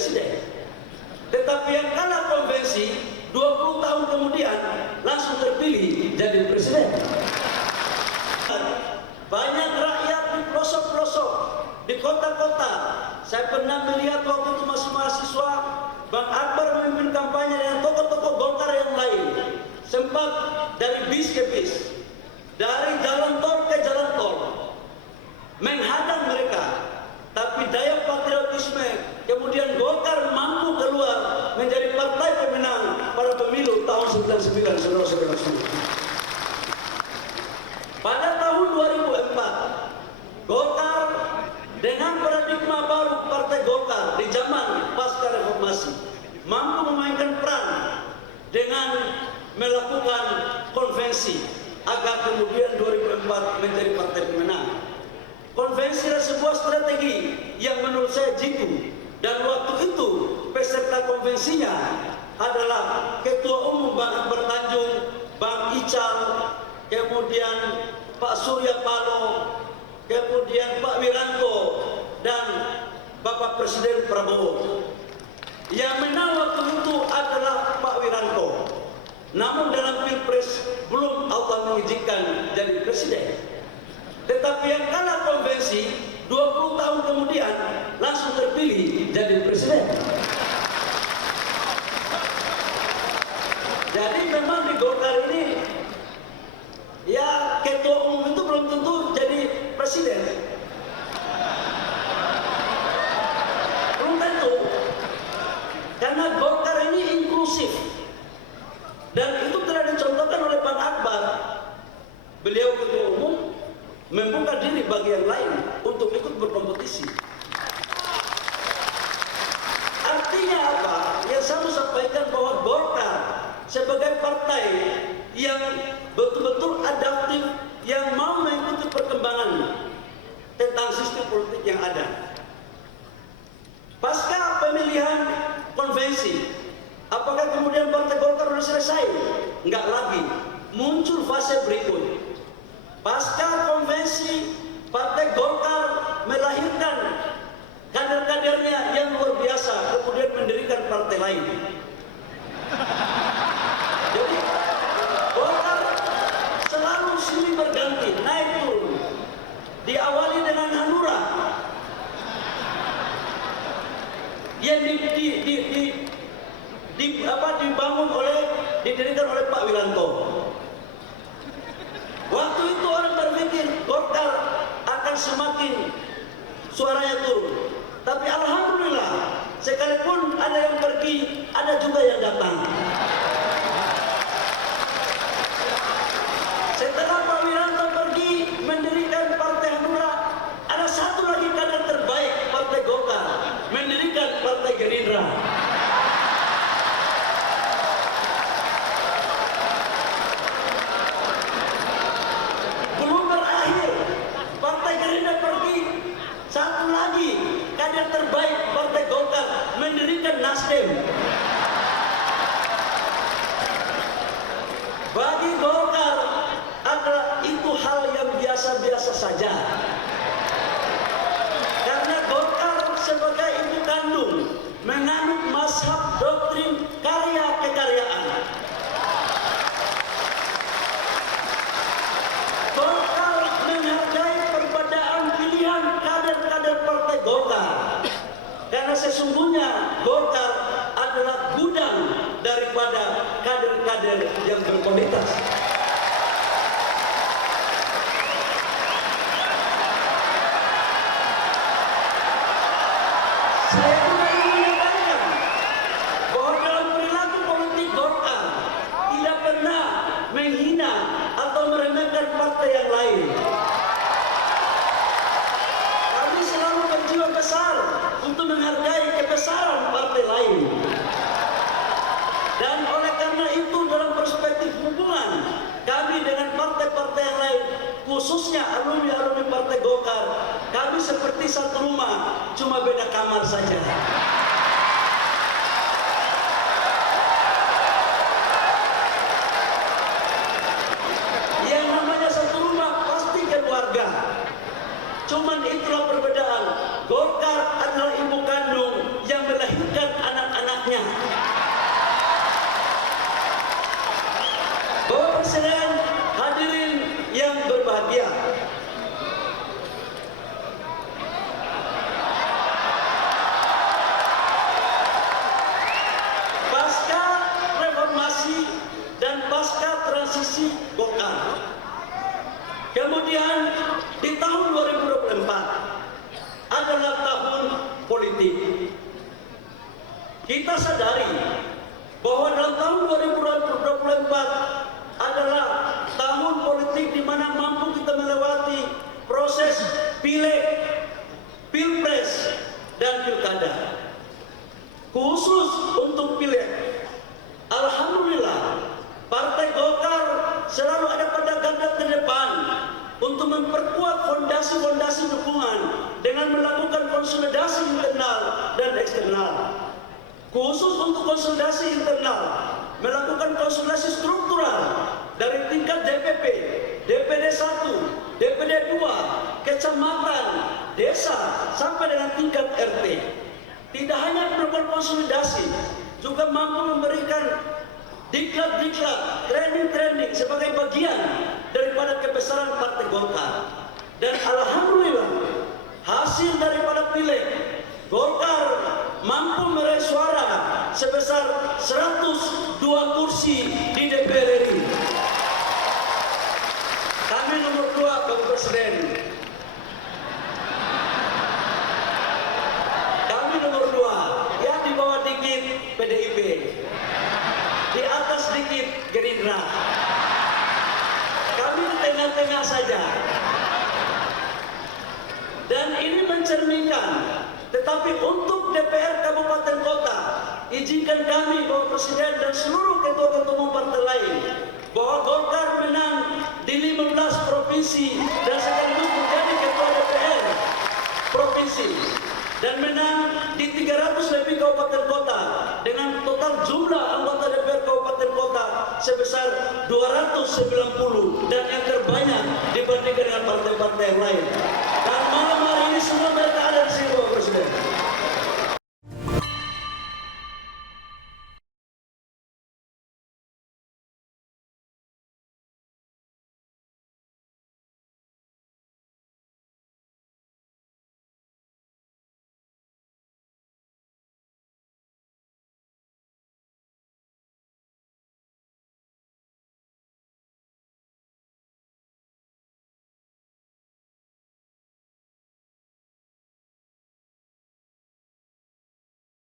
presiden. Tetapi yang kalah konvensi 20 tahun kemudian langsung terpilih jadi presiden. Banyak rakyat di pelosok-pelosok, di kota-kota. Saya pernah melihat waktu itu masih mahasiswa, Bang Akbar memimpin kampanye dengan tokoh-tokoh Golkar yang lain. Sempat dari bis ke bis, dari jalan tol ke jalan tol, menghadang mereka. Tapi daya patriotisme, kemudian Golkar mampu keluar menjadi partai pemenang pada pemilu tahun 99, saudara-saudara semua. Pada tahun 2004, Golkar dengan paradigma baru Partai Golkar di zaman pasca reformasi mampu memainkan peran dengan melakukan konvensi agar kemudian 2004 menjadi partai pemenang. Konvensi adalah sebuah strategi yang menurut saya jitu, dan waktu itu peserta konvensinya adalah Ketua Umum Bang Akbar Tanjung, Bang Ical, kemudian Pak Surya Paloh, kemudian Pak Wiranto, dan Bapak Presiden Prabowo. Yang menang waktu itu adalah Pak Wiranto. Namun dalam Pilpres belum Allah mengizinkan jadi presiden. Tetapi yang kalah konvensi 20 tahun kemudian langsung terpilih jadi presiden. Jadi memang di Golkar ini, ya ketua umum itu belum tentu jadi presiden. Belum tentu. Karena Golkar ini inklusif. Dan itu telah dicontohkan oleh Bang Akbar. Beliau ketua umum membuka diri bagi yang lain untuk ikut berkompetisi. Artinya apa? Yang saya mau sampaikan bahwa Golkar sebagai partai yang betul-betul adaptif, yang mau mengikuti perkembangan tentang sistem politik yang ada. Pasca pemilihan konvensi, apakah kemudian Partai Golkar sudah selesai? Enggak lagi. Muncul fase berikut. Pasca konvensi, Partai Golkar melahirkan kader-kadernya yang luar biasa, kemudian mendirikan partai lain. Jadi Golkar selalu silih berganti, naik turun. Diawali dengan Hanura yang didirikan oleh Pak Wiranto. Waktu itu orang berpikir Golkar akan semakin suaranya turun. Tapi alhamdulillah, sekalipun ada yang pergi, ada juga yang datang. Setelah Pak Wiranto pergi mendirikan Partai Hanura, ada satu lagi kader terbaik Partai Golkar, mendirikan Partai Gerindra. Satu lagi kader terbaik Partai Golkar mendirikan Nasdem. Bagi Golkar adalah itu hal yang biasa-biasa saja. Karena Golkar sebagai ibu kandung menganut mazhab doktrin karya kekaryaan. Golkar menghargai perbedaan pilihan kader-kader Partai Golkar, karena sesungguhnya Golkar adalah gudang daripada kader-kader yang berkualitas. Saya juga ingin menekankan bahwa dalam perilaku politik Golkar tidak pernah menghina atau meremehkan partai yang lain. Berjiwa besar untuk menghargai kebesaran partai lain. Dan oleh karena itu dalam perspektif hubungan kami dengan partai-partai yang lain, khususnya alumni-alumni Partai Golkar, kami seperti satu rumah, cuma beda kamar saja. Yang namanya satu rumah pasti keluarga. Cuman itulah perbedaan. Golkar adalah ibu kandung yang melahirkan sadari bahwa dalam tahun 2024 adalah tahun politik di mana mampu kita melewati proses pileg, pilpres, dan pilkada. Khusus untuk pileg, alhamdulillah Partai Golkar selalu ada pada garda terdepan untuk memperkuat fondasi-fondasi dukungan dengan melakukan konsolidasi internal dan eksternal. Khusus untuk konsolidasi internal, melakukan konsolidasi struktural dari tingkat DPP, DPD 1, DPD 2, kecamatan, desa, sampai dengan tingkat RT. Tidak hanya melakukan konsolidasi, juga mampu memberikan diklat-diklat, training-training sebagai bagian daripada kebesaran Partai Golkar. Dan alhamdulillah, hasil daripada pileg, Golkar mampu meraih suara sebesar 102 kursi di DPR RI. Kami nomor 2, Bapak Presiden. Kami nomor 2, ya di bawah dikit PDIP, di atas dikit Gerindra. Kami di tengah-tengah saja. Dan ini mencerminkan. Tetapi untuk DPR Kabupaten Kota, izinkan kami Bapak Presiden dan seluruh ketua-ketua umum partai lain bahwa Golkar menang di 15 provinsi dan sekaligus menjadi ketua DPR provinsi dan menang di 300 lebih kabupaten kota dengan total jumlah anggota DPR Kabupaten Kota sebesar 290 dan yang terbanyak dibandingkan